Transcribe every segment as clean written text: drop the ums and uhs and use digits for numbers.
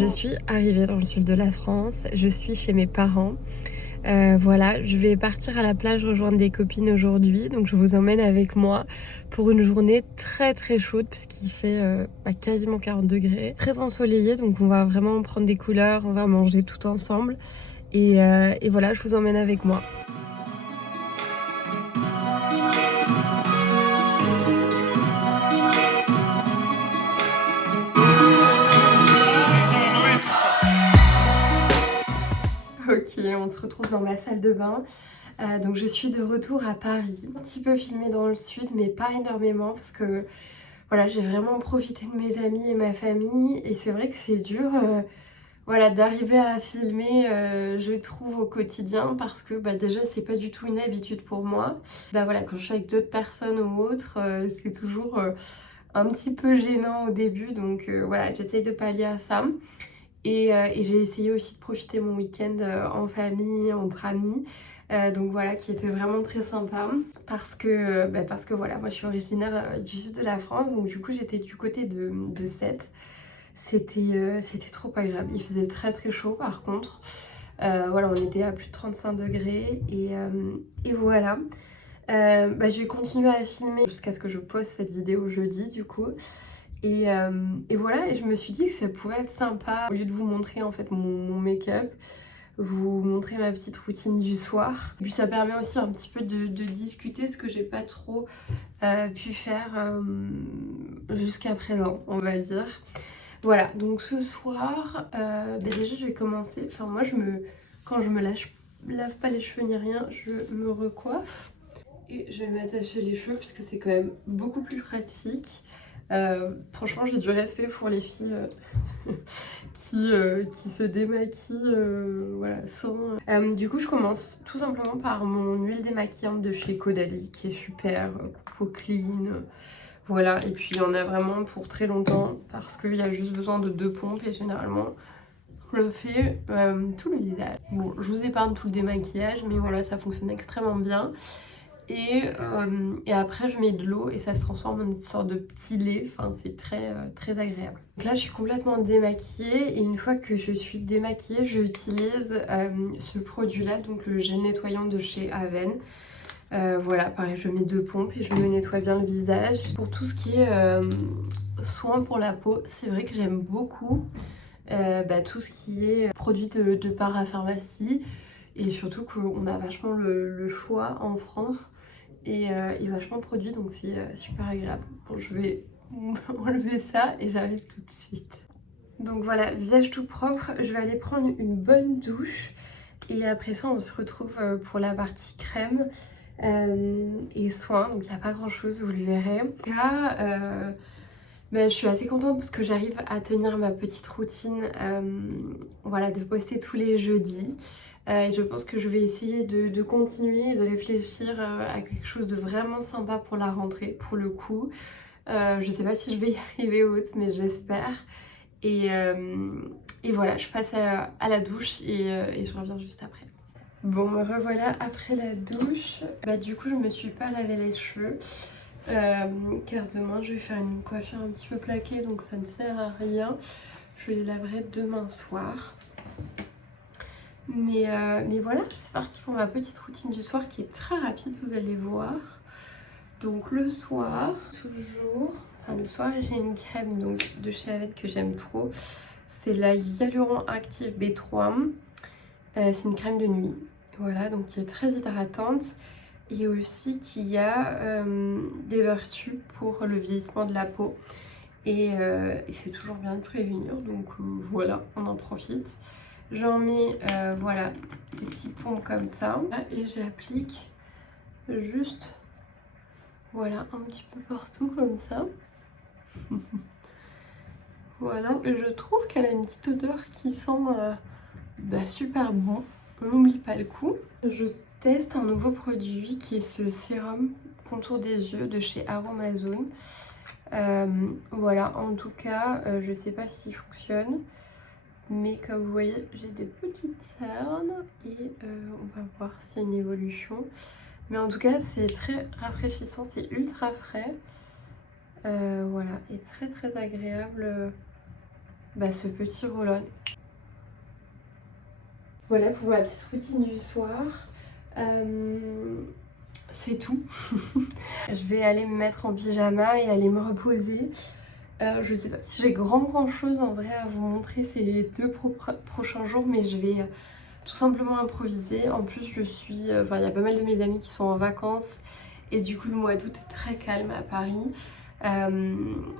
Je suis arrivée dans le sud de la France, je suis chez mes parents. Voilà, je vais partir à la plage rejoindre des copines aujourd'hui, donc je vous emmène avec moi pour une journée très très chaude puisqu'il fait quasiment 40 degrés, très ensoleillé, donc on va vraiment prendre des couleurs, on va manger tout ensemble et voilà, je vous emmène avec moi. Ok, on se retrouve dans ma salle de bain. Donc je suis de retour à Paris. Un petit peu filmé dans le sud, mais pas énormément parce que voilà, j'ai vraiment profité de mes amis et ma famille. Et c'est vrai que c'est dur voilà, d'arriver à filmer, je trouve, au quotidien parce que déjà, c'est pas du tout une habitude pour moi. Voilà, quand je suis avec d'autres personnes ou autres, c'est toujours un petit peu gênant au début. Donc voilà, j'essaye de pallier à ça. Et j'ai essayé aussi de profiter mon week-end en famille, entre amis. Donc voilà, qui était vraiment très sympa parce que voilà, moi je suis originaire du sud de la France, donc du coup j'étais du côté de Sète. C'était trop agréable, il faisait très très chaud par contre. Voilà, on était à plus de 35 degrés et voilà. Je vais continuer à filmer jusqu'à ce que je poste cette vidéo jeudi du coup. Et voilà, et je me suis dit que ça pouvait être sympa, au lieu de vous montrer en fait mon make-up, vous montrer ma petite routine du soir. Puis ça permet aussi un petit peu de discuter, ce que j'ai pas trop pu faire jusqu'à présent, on va dire. Voilà, donc ce soir, déjà je vais commencer, quand je me lave pas les cheveux ni rien, je me recoiffe. Et je vais m'attacher les cheveux parce que c'est quand même beaucoup plus pratique. Franchement, j'ai du respect pour les filles qui se démaquillent voilà, sans... Du coup, je commence tout simplement par mon huile démaquillante de chez Caudalie qui est super, coupe clean. Voilà, et puis il y en a vraiment pour très longtemps parce qu'il y a juste besoin de 2 pompes et généralement ça fait tout le visage. Bon, je vous épargne tout le démaquillage, mais voilà, ça fonctionne extrêmement bien. Et après je mets de l'eau et ça se transforme en une sorte de petit lait, enfin c'est très agréable. Donc là je suis complètement démaquillée et une fois que je suis démaquillée j'utilise ce produit là, donc le gel nettoyant de chez Aven. Voilà, pareil, je mets 2 pompes et je me nettoie bien le visage. Pour tout ce qui est soin pour la peau, c'est vrai que j'aime beaucoup tout ce qui est produit de parapharmacie. Et surtout qu'on a vachement le choix en France et vachement de produits, donc c'est super agréable. Bon, je vais enlever ça et j'arrive tout de suite. Donc voilà, visage tout propre, je vais aller prendre une bonne douche. Et après ça, on se retrouve pour la partie crème et soins. Donc il n'y a pas grand chose, vous le verrez. Là, je suis assez contente parce que j'arrive à tenir ma petite routine voilà, de poster tous les jeudis. Et je pense que je vais essayer de continuer et de réfléchir à quelque chose de vraiment sympa pour la rentrée, pour le coup. Je sais pas si je vais y arriver ou autre, mais j'espère. Et voilà, je passe à la douche et je reviens juste après. Bon, me revoilà après la douche. Du coup, je me suis pas lavé les cheveux. Car demain, je vais faire une coiffure un petit peu plaquée, donc ça ne sert à rien. Je les laverai demain soir. Mais voilà, c'est parti pour ma petite routine du soir qui est très rapide, vous allez voir. Donc le soir, toujours... Enfin, le soir, j'ai une crème donc, de chez Aved que j'aime trop. C'est la Hyaluron Active B3. C'est une crème de nuit. Voilà, donc qui est très hydratante. Et aussi qui a des vertus pour le vieillissement de la peau. Et c'est toujours bien de prévenir, donc voilà, on en profite. J'en mets, voilà, des petites pompes comme ça. Et j'applique juste, voilà, un petit peu partout comme ça. Voilà, et je trouve qu'elle a une petite odeur qui sent super bon. On n'oublie pas le coup. Je teste un nouveau produit qui est ce sérum contour des yeux de chez Aromazone. Voilà, en tout cas, je sais pas s'il fonctionne. Mais comme vous voyez, j'ai des petites cernes et on va voir s'il y a une évolution. Mais en tout cas, c'est très rafraîchissant, c'est ultra frais. Voilà, et très agréable ce petit roll-on. Voilà pour ma petite routine du soir. C'est tout. Je vais aller me mettre en pyjama et aller me reposer. Je sais pas si j'ai grand chose en vrai à vous montrer ces 2 prochains jours, mais je vais tout simplement improviser. En plus je suis, il y a pas mal de mes amis qui sont en vacances et du coup le mois d'août est très calme à Paris.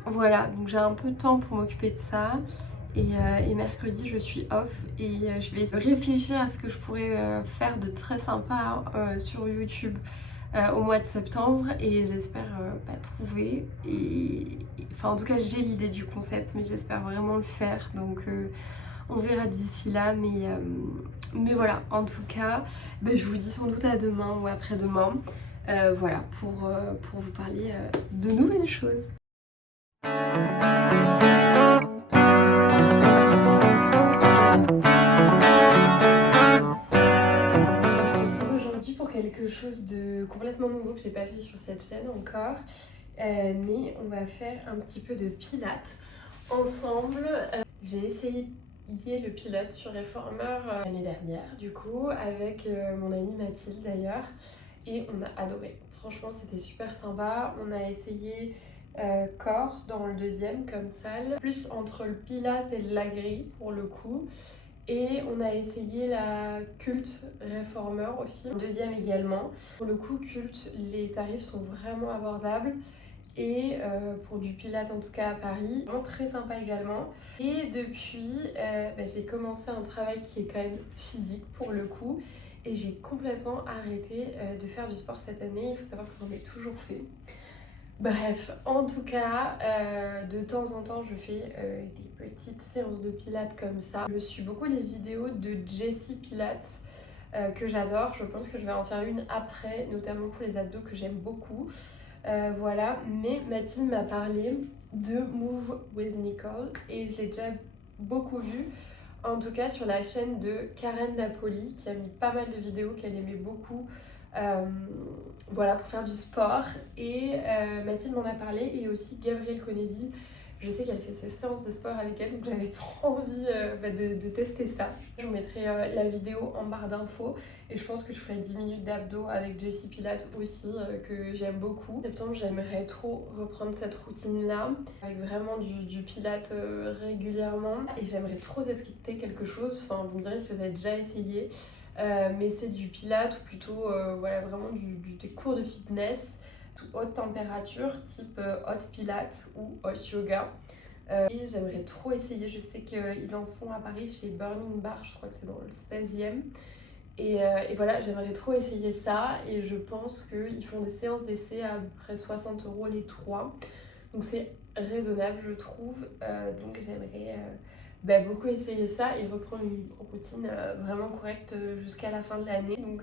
Voilà, donc j'ai un peu de temps pour m'occuper de ça. Et mercredi je suis off et je vais réfléchir à ce que je pourrais faire de très sympa sur YouTube au mois de septembre, et j'espère trouver, enfin en tout cas j'ai l'idée du concept, mais j'espère vraiment le faire, donc on verra d'ici là, mais voilà, en tout cas je vous dis sans doute à demain ou après-demain, voilà, pour vous parler de nouvelles choses. Quelque chose de complètement nouveau que j'ai pas fait sur cette chaîne encore, mais on va faire un petit peu de pilates ensemble. J'ai essayé le pilates sur Reformer l'année dernière du coup avec mon amie Mathilde d'ailleurs, et on a adoré. Franchement c'était super sympa. On a essayé corps dans le deuxième comme salle, plus entre le pilates et l'agri pour le coup. Et on a essayé la Cult Reformer aussi, deuxième également. Pour le coup, Cult, les tarifs sont vraiment abordables. Et pour du pilates, en tout cas à Paris, vraiment très sympa également. Et depuis, j'ai commencé un travail qui est quand même physique pour le coup. Et j'ai complètement arrêté de faire du sport cette année. Il faut savoir que j'en ai toujours fait. Bref, en tout cas, de temps en temps, je fais des petites séances de pilates comme ça. Je suis beaucoup les vidéos de Jessie Pilates que j'adore. Je pense que je vais en faire une après, notamment pour les abdos que j'aime beaucoup. Voilà, mais Mathilde m'a parlé de Move with Nicole et je l'ai déjà beaucoup vu. En tout cas, sur la chaîne de Karen Napoli, qui a mis pas mal de vidéos qu'elle aimait beaucoup. Voilà, pour faire du sport, et Mathilde m'en a parlé, et aussi Gabrielle Conesi. Je sais qu'elle fait ses séances de sport avec elle, donc j'avais trop envie de tester ça. Je vous mettrai la vidéo en barre d'infos, et je pense que je ferai 10 minutes d'abdos avec Jessie Pilates aussi, que j'aime beaucoup. En septembre, j'aimerais trop reprendre cette routine-là, avec vraiment du pilates régulièrement, et j'aimerais trop tester quelque chose. Enfin, vous me direz si vous avez déjà essayé. Mais c'est du pilates, ou plutôt voilà, vraiment des cours de fitness haute température, type hot pilates ou hot yoga. Et j'aimerais trop essayer. Je sais qu'ils en font à Paris chez Burning Bar, je crois que c'est dans le 16e. Et voilà, j'aimerais trop essayer ça, et je pense qu'ils font des séances d'essai à peu près 60 € les 3. Donc c'est raisonnable, je trouve. Donc j'aimerais beaucoup essayer ça et reprendre une routine vraiment correcte jusqu'à la fin de l'année. Donc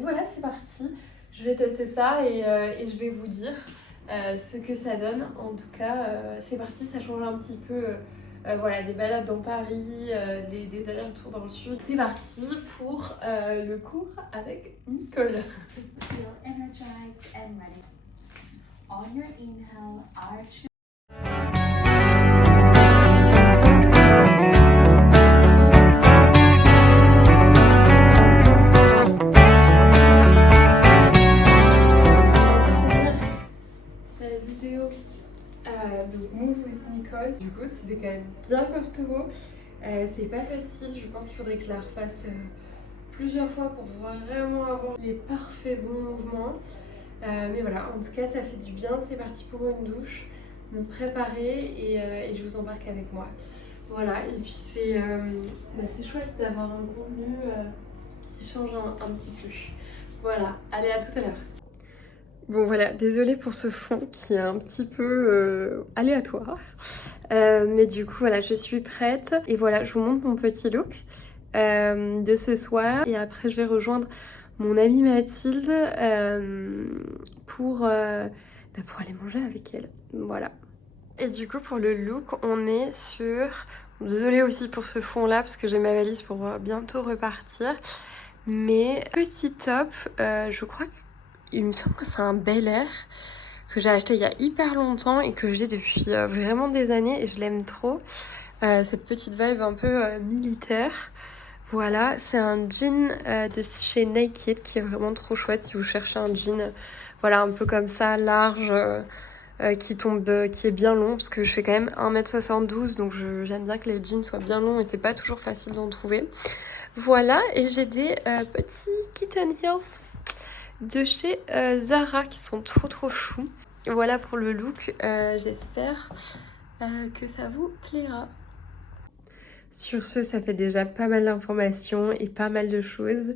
voilà, c'est parti. Je vais tester ça et je vais vous dire ce que ça donne. En tout cas, c'est parti, ça change un petit peu voilà, des balades dans Paris, des allers-retours dans le sud. C'est parti pour le cours avec Nicole. Feel energized and ready. On your inhale, arch. Donc Move with Nicole, du coup c'était quand même bien costaud, c'est pas facile, je pense qu'il faudrait que je la refasse plusieurs fois pour vraiment avoir les parfaits bons mouvements, mais voilà, en tout cas ça fait du bien. C'est parti pour une douche, me préparer, et je vous embarque avec moi. Voilà, et puis c'est chouette d'avoir un contenu qui change un petit peu. Voilà, allez, à tout à l'heure. Bon voilà, désolée pour ce fond qui est un petit peu aléatoire. Mais du coup voilà, je suis prête. Et voilà, je vous montre mon petit look de ce soir. Et après je vais rejoindre mon amie Mathilde pour aller manger avec elle. Voilà. Et du coup pour le look, on est sur... Désolée aussi pour ce fond là, parce que j'ai ma valise pour bientôt repartir. Mais petit top, je crois que... Il me semble que c'est un Bel Air que j'ai acheté il y a hyper longtemps et que j'ai depuis vraiment des années, et je l'aime trop. cette petite vibe un peu militaire. Voilà, c'est un jean de chez Naked qui est vraiment trop chouette si vous cherchez un jean voilà, un peu comme ça, large, qui tombe, qui est bien long parce que je fais quand même 1m72 donc j'aime bien que les jeans soient bien longs et c'est pas toujours facile d'en trouver. Voilà, et j'ai des petits kitten heels de chez Zara qui sont trop choux. Voilà pour le look, j'espère que ça vous plaira. Sur ce, ça fait déjà pas mal d'informations et pas mal de choses.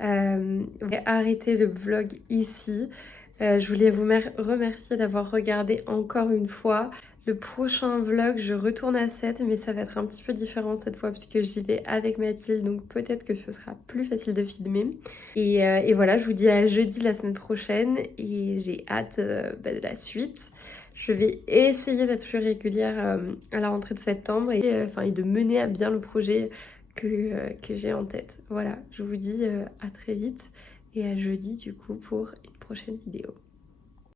Je vais arrêter le vlog ici. Je voulais vous remercier d'avoir regardé encore une fois. Le prochain vlog, je retourne à 7, mais ça va être un petit peu différent cette fois puisque j'y vais avec Mathilde, donc peut-être que ce sera plus facile de filmer. Et voilà, je vous dis à jeudi la semaine prochaine et j'ai hâte de la suite. Je vais essayer d'être plus régulière à la rentrée de septembre et de mener à bien le projet que j'ai en tête. Voilà, je vous dis à très vite et à jeudi du coup pour une prochaine vidéo.